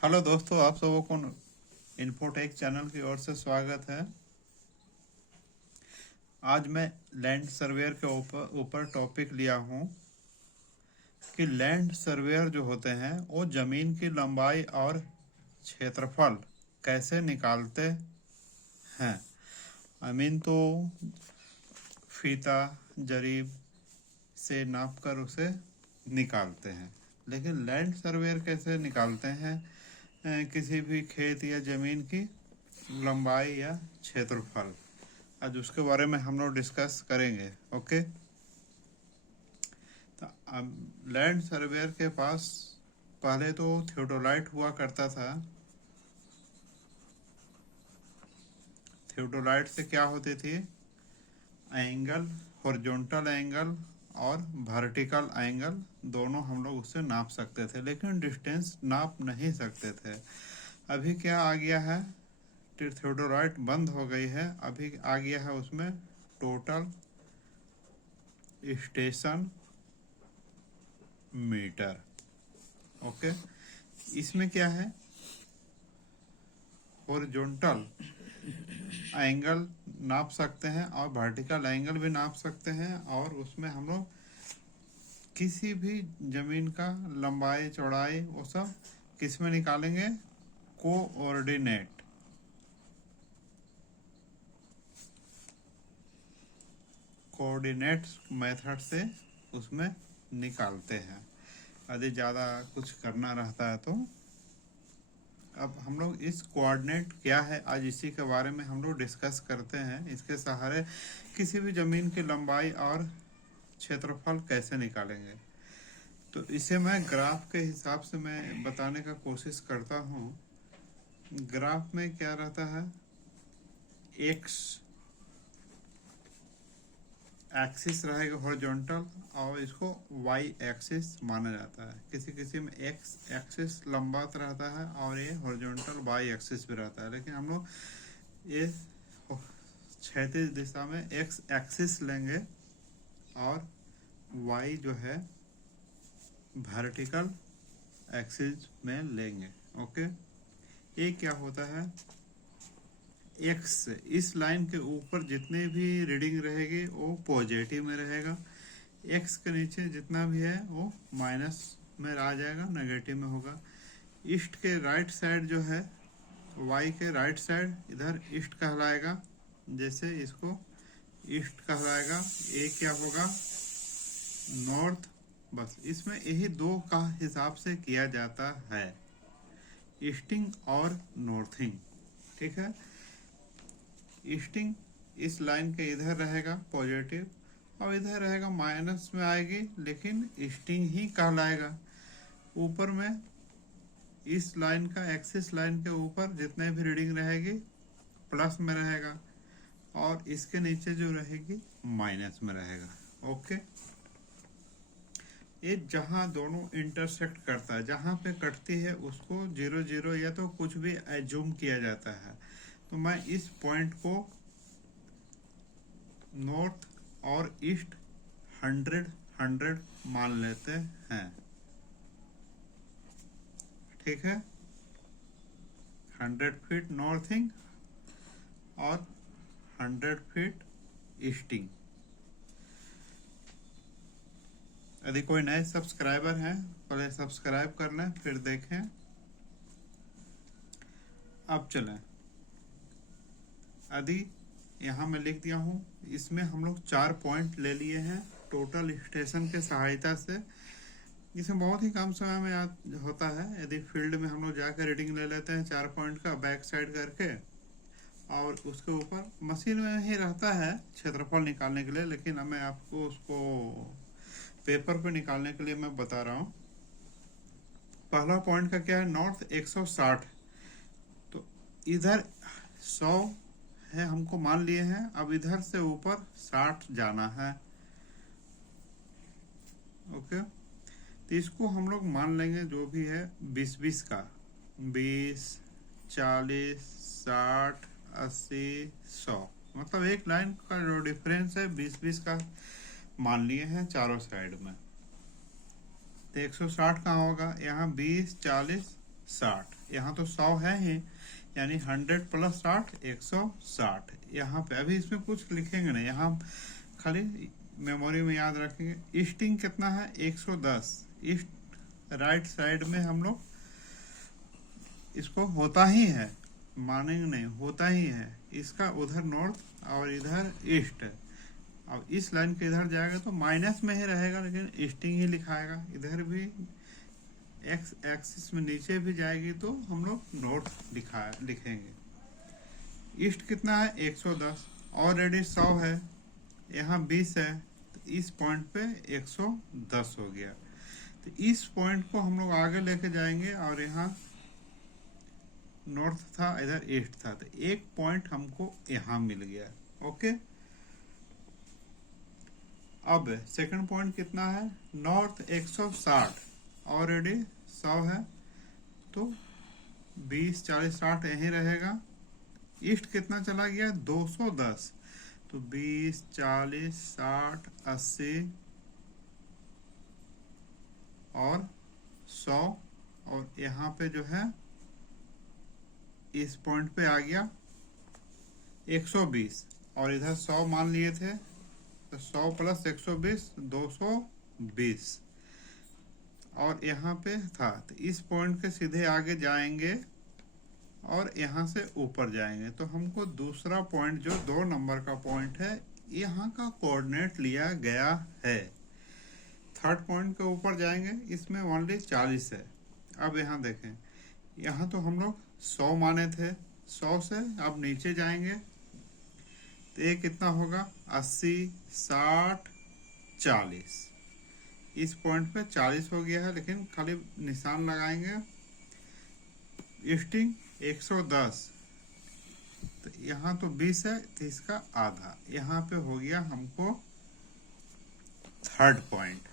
Hello दोस्तों, आप सबों को इन्फोटेक चैनल की ओर से स्वागत है। आज मैं लैंड सर्वेयर के ऊपर टॉपिक लिया हूँ कि लैंड सर्वेयर जो होते हैं वो ज़मीन की लंबाई और क्षेत्रफल कैसे निकालते हैं। तो फीता जरीब से नापकर उसे निकालते हैं, लेकिन लैंड सर्वेयर कैसे निकालते हैं किसी भी खेत या ज़मीन की लंबाई या क्षेत्रफल। आज उसके बारे में हम लोग डिस्कस करेंगे। ओके, तो अब लैंड सर्वेयर के पास पहले तो थियोडोलाइट हुआ करता था। थियोडोलाइट से क्या होती थी, एंगल, हॉरिजॉन्टल एंगल और वर्टिकल एंगल दोनों हम लोग उससे नाप सकते थे, लेकिन डिस्टेंस नाप नहीं सकते थे। अभी क्या आ गया है, थियोडोलाइट बंद हो गई है, अभी आ गया है उसमें टोटल स्टेशन मीटर। ओके, इसमें क्या है, हॉरिजॉन्टल एंगल नाप सकते हैं और वर्टिकल एंगल भी नाप सकते हैं, और उसमें हम लोग किसी भी जमीन का लंबाई चौड़ाई वो सब किस में निकालेंगे, कोऑर्डिनेट मेथड से उसमें निकालते हैं। यदि ज़्यादा कुछ करना रहता है तो अब हम लोग इस कोऑर्डिनेट क्या है, आज इसी के बारे में हम लोग डिस्कस करते हैं। इसके सहारे किसी भी ज़मीन की लंबाई और क्षेत्रफल कैसे निकालेंगे। तो इसे मैं ग्राफ के हिसाब से मैं बताने का कोशिश करता हूँ। ग्राफ में क्या रहता है, एक्स एक्सिस रहेगा हॉरिजॉन्टल, और इसको वाई एक्सिस माना जाता है। किसी किसी में एक्स एक्सिस लंबा रहता है और ये हॉरिजॉन्टल वाई एक्सिस भी रहता है, लेकिन हम लोग ये क्षैतिज दिशा में एक्स एक्सिस लेंगे और वाई जो है वर्टिकल एक्सिस में लेंगे। ओके, ये क्या होता है, एक्स से इस लाइन के ऊपर जितने भी रीडिंग रहेगी वो पॉजिटिव में रहेगा, एक्स के नीचे जितना भी है वो माइनस में आ जाएगा, नेगेटिव में होगा। ईस्ट के राइट साइड जो है, वाई के राइट साइड इधर ईस्ट कहलाएगा, जैसे इसको ईस्ट कहलाएगा, ये क्या होगा, नॉर्थ। बस इसमें यही दो का हिसाब से किया जाता है, ईस्टिंग और नॉर्थिंग। ठीक है, ईस्टिंग इस लाइन के इधर रहेगा पॉजिटिव, और इधर रहेगा माइनस में आएगी, लेकिन ईस्टिंग ही कहलाएगा। ऊपर में इस लाइन का, एक्सिस लाइन के ऊपर जितने भी रीडिंग रहेगी प्लस में रहेगा, और इसके नीचे जो रहेगी माइनस में रहेगा। ओके, ये जहां दोनों इंटरसेक्ट करता है, जहां पे कटती है उसको 0 0 या तो कुछ भी एज्यूम किया जाता है। तो मैं इस पॉइंट को नॉर्थ और ईस्ट 100 मान लेते हैं। ठीक है, 100 फीट नॉर्थिंग और 100 फीट ईस्टिंग। यदि कोई नए सब्सक्राइबर हैं पहले सब्सक्राइब कर लें, फिर देखें। अब चलें, यदि यहाँ मैं लिख दिया हूँ, इसमें हम लोग 4 पॉइंट ले लिए हैं टोटल स्टेशन के सहायता से। इसमें बहुत ही कम समय में याद होता है। यदि फील्ड में हम लोग जाकर रीडिंग ले लेते हैं 4 पॉइंट का बैक साइड करके, और उसके ऊपर मशीन में ही रहता है क्षेत्रफल निकालने के लिए, लेकिन मैं आपको उसको पेपर पे निकालने के लिए मैं बता रहा हूँ। पहला पॉइंट का क्या है, नॉर्थ 160, तो इधर 100 है हमको मान लिए हैं, अब इधर से ऊपर 60 जाना है। ओके, तो इसको हम लोग मान लेंगे जो भी है 20 का, 20 40 60 80 100, मतलब एक लाइन का जो डिफरेंस है 20 का मान लिए हैं चारों साइड में। तो 160 कहाँ होगा, यहाँ 20 40 60, यहाँ तो 100 है ही, यानी 100 प्लस 60 160। यहाँ पे अभी इसमें कुछ लिखेंगे नहीं, यहाँ खाली मेमोरी में याद रखेंगे। ईस्टिंग कितना है 110। ईस्ट राइट साइड में हम लोग इसको होता ही है, मानेंगे नहीं, होता ही है। इसका उधर नॉर्थ और इधर ईस्ट। अब इस लाइन के इधर जाएगा तो माइनस में ही रहेगा, लेकिन ईस्टिंग ही लिखाएगा। इधर भी एक्स एक्सिस में नीचे भी जाएगी तो हम लोग नॉर्थ लिखेंगे। ईस्ट कितना है 110, ऑलरेडी 100 है, यहाँ 20 है, तो इस पॉइंट पे 110 हो गया। तो इस पॉइंट को हम लोग आगे लेके जाएंगे, और यहाँ नॉर्थ था, इधर ईस्ट था, तो एक पॉइंट हमको यहाँ मिल गया। ओके, अब सेकंड पॉइंट कितना है, नॉर्थ 160, ऑलरेडी 100 है, तो 20 40 60 यहीं रहेगा। ईस्ट कितना चला गया 210, तो 20 40 60 80 और 100, और यहाँ पे जो है इस पॉइंट पे आ गया 120, और इधर 100 मान लिए थे, तो 100 प्लस 120 220, और यहाँ पे था, तो इस पॉइंट के सीधे आगे जाएंगे और यहाँ से ऊपर जाएंगे, तो हमको दूसरा पॉइंट जो 2 नंबर का पॉइंट है, यहाँ का कोऑर्डिनेट लिया गया है। थर्ड पॉइंट के ऊपर जाएंगे, इसमें ओनली 40 है। अब यहाँ देखें, यहाँ तो हम लोग 100 माने थे, 100 से अब नीचे जाएंगे तो ये कितना होगा 80 60 40। इस पॉइंट पे 40 हो गया है, लेकिन खाली निशान लगाएंगे। ईस्टिंग 110, तो यहाँ तो 20 है, तो इसका आधा यहाँ पे हो गया हमको थर्ड पॉइंट।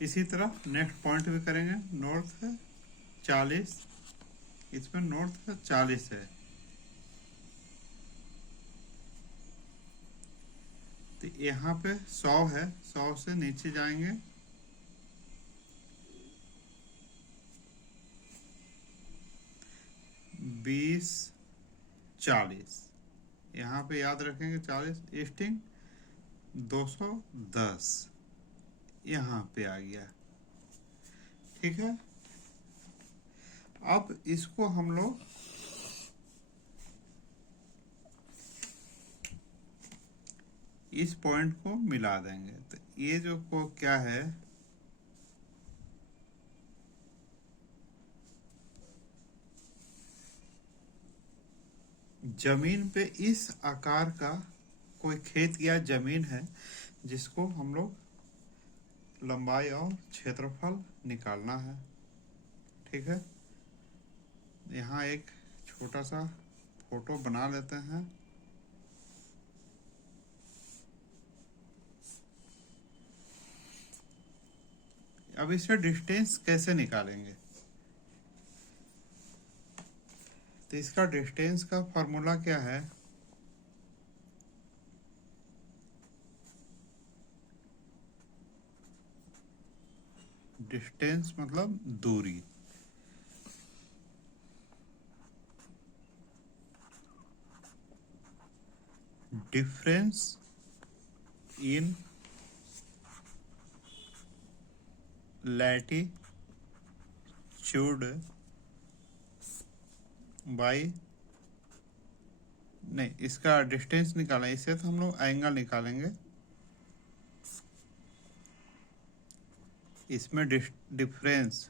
इसी तरह नेक्स्ट पॉइंट भी करेंगे। नॉर्थ है 40, इसमें नॉर्थ है 40 है, तो यहाँ पे 100 है, 100 से नीचे जाएंगे, बीस 40, यहाँ पे याद रखेंगे 40। ईस्टिंग 210 यहाँ पे आ गया। ठीक है, अब इसको हम लोग इस पॉइंट को मिला देंगे, तो ये जो को क्या है, जमीन पे इस आकार का कोई खेत या जमीन है, जिसको हम लोग लंबाई और क्षेत्रफल निकालना है। ठीक है, यहाँ एक छोटा सा फोटो बना लेते हैं। अब इसका डिस्टेंस कैसे निकालेंगे, तो इसका डिस्टेंस का फॉर्मूला क्या है, डिस्टेंस मतलब दूरी। डिफरेंस इन लैटिट्यूड बाई, नहीं, इसका डिस्टेंस निकालें, इससे तो हम लोग एंगल निकालेंगे। इसमें डिफरेंस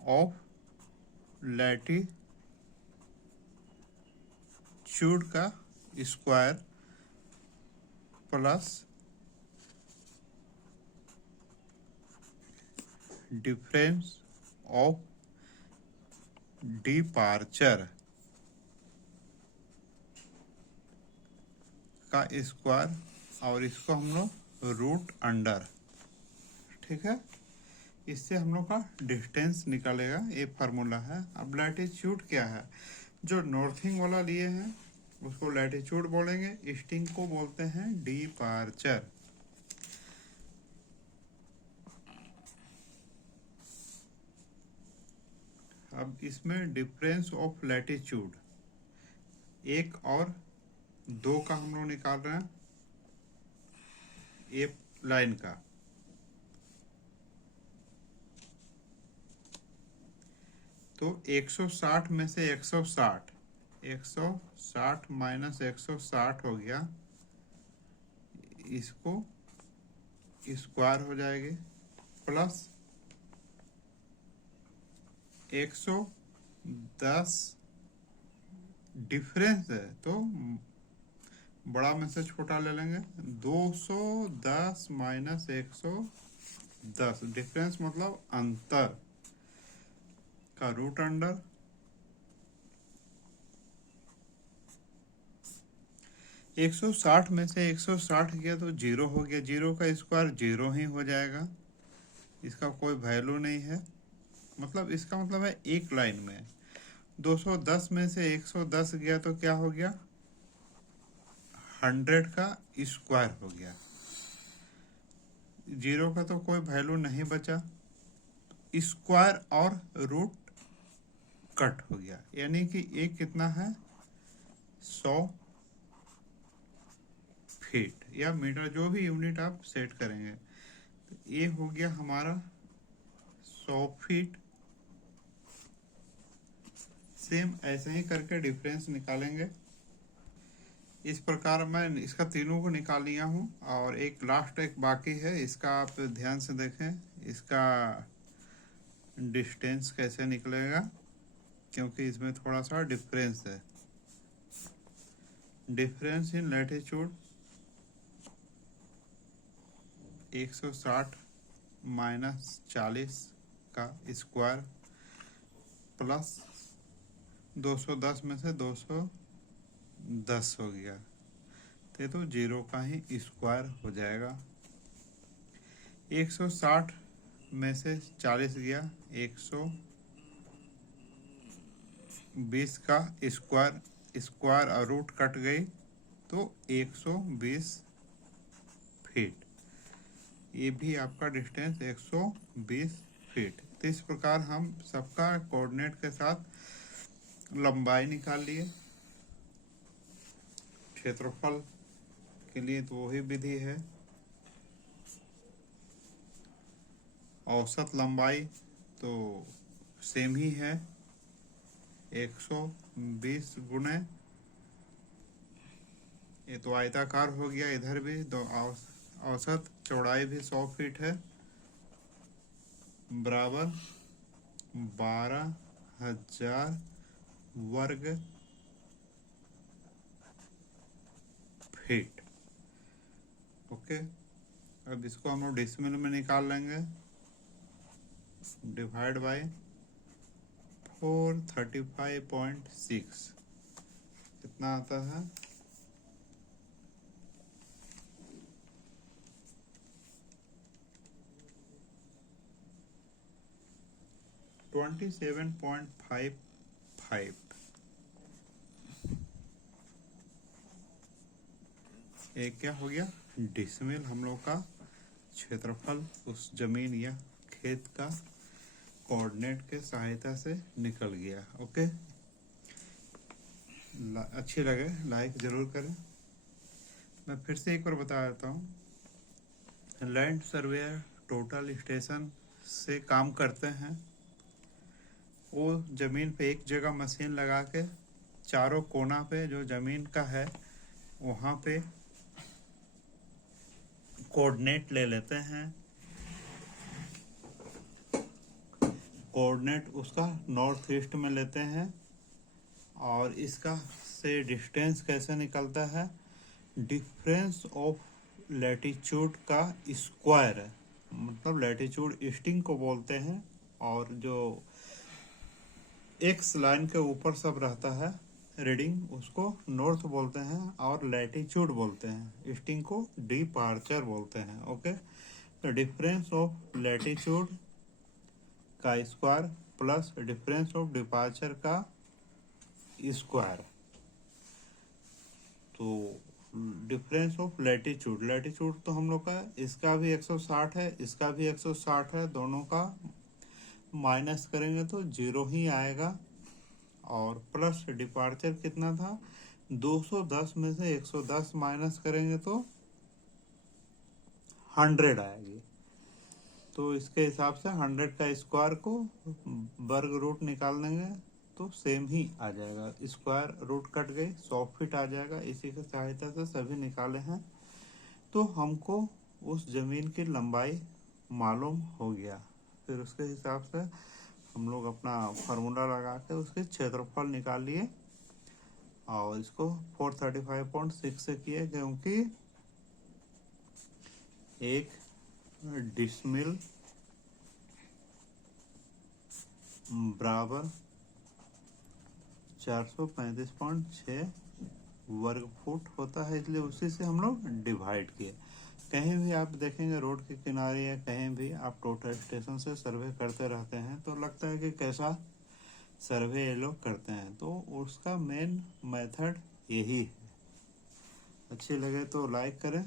ऑफ लैटिट्यूड का square plus difference of departure का स्क्वायर, और इसको हम लोग रूट अंडर। ठीक है, इससे हम लोग का डिस्टेंस निकलेगा, ये फार्मूला है। अब लैटिट्यूड क्या है, जो नॉर्थिंग वाला लिए हैं उसको लैटिट्यूड बोलेंगे, ईस्टिंग को बोलते हैं डिपार्चर। अब इसमें डिफरेंस ऑफ लैटिट्यूड 1 और 2 का हम लोग निकाल रहे हैं, एक लाइन का। तो 160 में से 160 माइनस 160 हो गया, इसको स्क्वायर हो जाएगी, प्लस 110 डिफरेंस है तो बड़ा में से छोटा ले लेंगे। 210 माइनस 110 डिफरेंस मतलब अंतर का रूट अंडर 160 में से 160 गया तो 0 हो गया, 0 का स्क्वायर 0 ही हो जाएगा, इसका कोई वैल्यू नहीं है। मतलब इसका मतलब है एक लाइन में 210 में से 110 गया तो क्या हो गया, 100 का स्क्वायर हो गया, 0 का तो कोई वैल्यू नहीं बचा, स्क्वायर और रूट कट हो गया, यानी कि एक कितना है 100 फीट या मीटर, जो भी यूनिट आप सेट करेंगे। तो ये हो गया हमारा 100 फीट। सेम ऐसे ही करके डिफरेंस निकालेंगे। इस प्रकार मैं इसका तीनों को निकाल लिया हूँ, और एक लास्ट एक बाकी है, इसका आप ध्यान से देखें, इसका डिस्टेंस कैसे निकलेगा, क्योंकि इसमें थोड़ा सा डिफरेंस है। डिफरेंस इन लैटिट्यूड 160 माइनस 40 का स्क्वायर प्लस 210 में से 210 हो गया, तो 0 का ही स्क्वायर हो जाएगा। 160 में से 40 गया, 120 का स्क्वायर, स्क्वायर और रूट कट गई तो 120 फीट, ये भी आपका डिस्टेंस 120 फीट। तो इस प्रकार हम सबका कोऑर्डिनेट के साथ लंबाई निकाल लिए। क्षेत्रफल के लिए तो वही विधि है, औसत लंबाई तो सेम ही है, 120 गुणे, ये तो आयताकार हो गया, इधर भी तो औसत चौड़ाई भी 100 फीट है, बराबर 12,000 वर्ग फीट। ओके, अब इसको हम लोग डेसिमल में निकाल लेंगे, डिवाइड बाय 435.6 कितना आता है, 27.55। एक क्या हो गया, डिसमिल हम लोग का क्षेत्रफल उस जमीन या खेत का कोऑर्डिनेट के सहायता से निकल गया। ओके, अच्छी लगे लाइक जरूर करें। मैं फिर से एक बार बता देता हूँ, लैंड सर्वेयर टोटल स्टेशन से काम करते हैं। वो जमीन पे एक जगह मशीन लगा के चारों कोना पे जो जमीन का है वहाँ पे कोऑर्डिनेट ले लेते हैं। कोऑर्डिनेट उसका नॉर्थ ईस्ट में लेते हैं, और इसका से डिस्टेंस कैसे निकलता है, डिफरेंस ऑफ लैटिट्यूड का स्क्वायर है, मतलब लैटिट्यूड ईस्टिंग को बोलते हैं, और जो एक्स लाइन के ऊपर सब रहता है रीडिंग उसको नॉर्थ बोलते हैं, और लैटिट्यूड बोलते हैं, ईस्टिंग को डिपार्चर बोलते हैं। ओके, तो डिफरेंस ऑफ लैटिट्यूड का square plus difference of departure का स्क्वायर, तो डिफरेंस ऑफ लैटिट्यूड, लैटिट्यूड तो हम लोग का इसका भी 160 है, इसका भी 160 है, दोनों का माइनस करेंगे तो 0 ही आएगा, और प्लस डिपार्चर कितना था 210 में से 110 माइनस करेंगे तो 100 आएगी। तो इसके हिसाब से 100 का स्क्वायर को वर्ग रूट निकाल देंगे तो सेम ही आ जाएगा, स्क्वायर रूट कट गई 100 फीट आ जाएगा। इसी की सहायता से सभी निकाले हैं। तो हमको उस जमीन की लंबाई मालूम हो गया। फिर उसके हिसाब से हम लोग अपना फार्मूला लगा के उसके क्षेत्रफल निकाल लिए और इसको 435.6 से किए, क्योंकि 1 डिसमिल बराबर 435.6 वर्ग फुट होता है, इसलिए उसी से हम लोग डिवाइड किए। कहीं भी आप देखेंगे रोड के किनारे या कहीं भी आप टोटल स्टेशन से सर्वे करते रहते हैं तो लगता है कि कैसा सर्वे ये लोग करते हैं, तो उसका मेन मेथड यही है। अच्छी लगे तो लाइक करें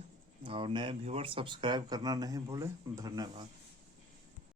और नए व्यूअर सब्सक्राइब करना नहीं भूलें। धन्यवाद।